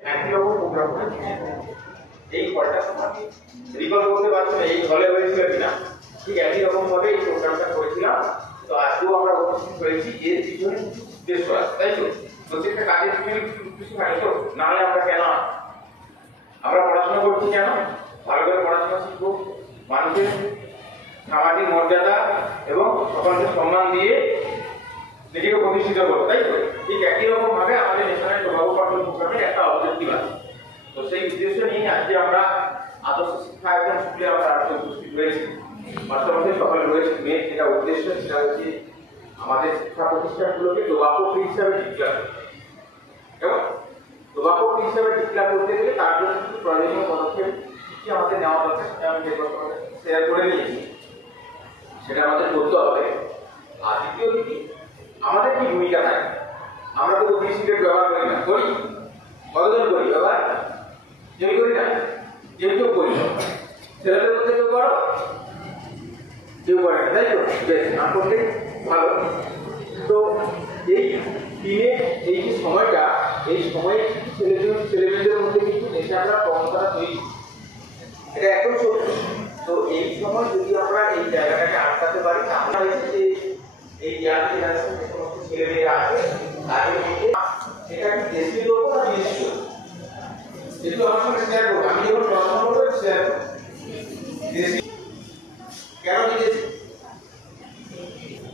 একই রকম প্রোগ্রাম করেছি। এই হলটা তোমাকে রিকল করতে পারছো না এই হলে হয়েছিল কিনা, ঠিক একই রকম ভাবে এই প্রোগ্রামটা করেছিলাম। তো আজকেও আমরা উপস্থিত হয়েছি এর পিছনে উদ্দেশ্য আছে, তাই তো? প্রত্যেকটা কাজের পিছনে কিছু উদ্দেশ্য থাকে তো, নাহলে আমরা কেন আমরা পড়াশোনা করছি? কেন ভালো করে পড়াশোনা শিখবো, মানুষের সামাজিক মর্যাদা এবং সকলকে সম্মান দিয়ে নিজেকে প্রতিষ্ঠিত করবো, তাই তো? ঠিক একই রকম ভাবে আমাদের ন্যাশনাল টোবাকো কন্ট্রোল প্রোগ্রামের একটা অবজেক্টিভ আছে। তো সেই উদ্দেশ্য নিয়ে আজকে আমরা আদর্শ শিক্ষা একদম স্কুলে আমরা আজকে উপস্থিত হয়েছি। পাশাপাশি সকালে রয়েছে মেন যেটা উদ্দেশ্য, সেটা হচ্ছে আমাদের শিক্ষা প্রতিষ্ঠানগুলোকে টোবাকো ফ্রি হিসাবে ডিক্লেয়ার করতে। এবং টোবাকো ফ্রি হিসাবে ডিক্লেয়ার করতে গেলে তার জন্য কিছু প্রয়োজনীয় পদক্ষেপ কি আমাদের নেওয়া দরকার, সেটা আমি শেয়ার করে নিয়েছি, সেটা আমাদের করতে হবে। আর দ্বিতীয় দিকে আমাদের কি ভূমিকা থাকে? আমরা তো বিড়ি সিগারেট ব্যবহার করি না, করি? কতজন করি ব্যবহার? কেউ করি না, কেউ করি। ছেলেদের মধ্যে কেউ করো, কেউ করে না, তাই তো? বেশ, না করলে ভালো। তো এই দিনে এই যে সময়টা, এই সময়ে ছেলেমেয়েদের মধ্যে কিন্তু নেশাটা প্রবণতা তৈরি, এটা একদম সত্য। তো এই সময় যদি আমরা এই জায়গাটাকে আটকাতে পারি, আমরা যে এই ইয়াং জেনারেশন যে সমস্ত ছেলেমেয়েরা আছে তাদের মধ্যে এটা কি দেশীয় লোক না বিদেশি লোক? যেহেতু আমার সঙ্গে শেয়ার করবো, আমি যখন প্রশ্ন করবো শেয়ার করবো। দেশি কেন বিদেশি?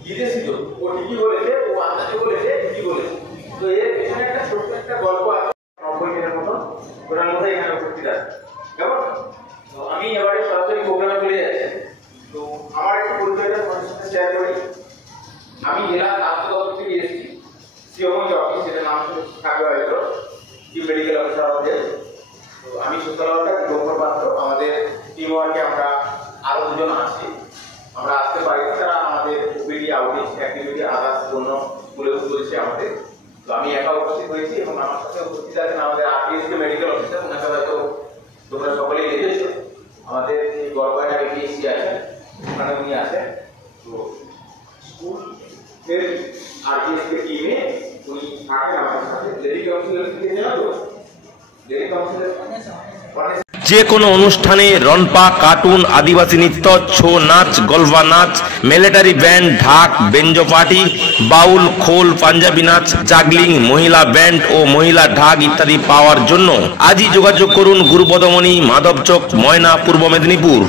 বিদেশি লোক ও ঠিকই বলেছে, ও আন্দাজে বলেছে, ঠিকই বলেছে। তো এর পেছনে একটা ছোট্ট একটা গল্প আছে, 90 দিনের মতো ওনার মধ্যে এখানে উপস্থিত আছে, কেমন? তো আমি এবারে সরাসরি প্রোগ্রামে চলে যাচ্ছি। তো আমার একটা পরিচয়টা তোমাদের সাথে শেয়ার করি। আমি জেলা স্বাস্থ্য দপ্তর থেকে এসেছি, সিওমঞ্চ অফিস, সেটা নাম থাকবে হয়তো, চিফ মেডিকেল অফিসার হবে। তো আমি সোশ্যাল ওয়ার্কার গৌরব পাত্র। আমাদের টিম ওয়ার্কে আমরা আরো দুজন আছি, আমরা আসতে পারি, তারা আমাদের ওপিডি আউটরিচ অ্যাক্টিভিটি আদার্স জন্য স্কুলে চলছে আমাদের। তো আমি একা উপস্থিত হয়েছি এবং আমার সাথে উপস্থিত আছেন আমাদের আরপিএসকে মেডিকেল অফিসার, ওনাকে হয়তো তোমরা সকলেই দেখেছো। আমাদের এই গড়বাইটা এপিএসসি আছে, ওখানে উনি আছেন। তো স্কুল আরপিএসকে টিমে উনি থাকেন আমাদের সাথে। লেডি কাউন্সিলর থেকে জানো তো, লেডি কাউন্সিলর যে কোনো অনুষ্ঠানে রনপা, কার্টুন, আদিবাসী নৃত্য, ছৌ নাচ, গলবা নাচ, মিলিটারি ব্যান্ড, ঢাক, বেঞ্জো পার্টি, বাউল, খোল, পাঞ্জাবি নাচ, জাগলিং, মহিলা ব্যান্ড ও মহিলা ঢাক ইত্যাদি পাওয়ার জন্য আজই যোগাযোগ করুন গুরুপদমণি, মাধবচক, ময়না, পূর্ব মেদিনীপুর।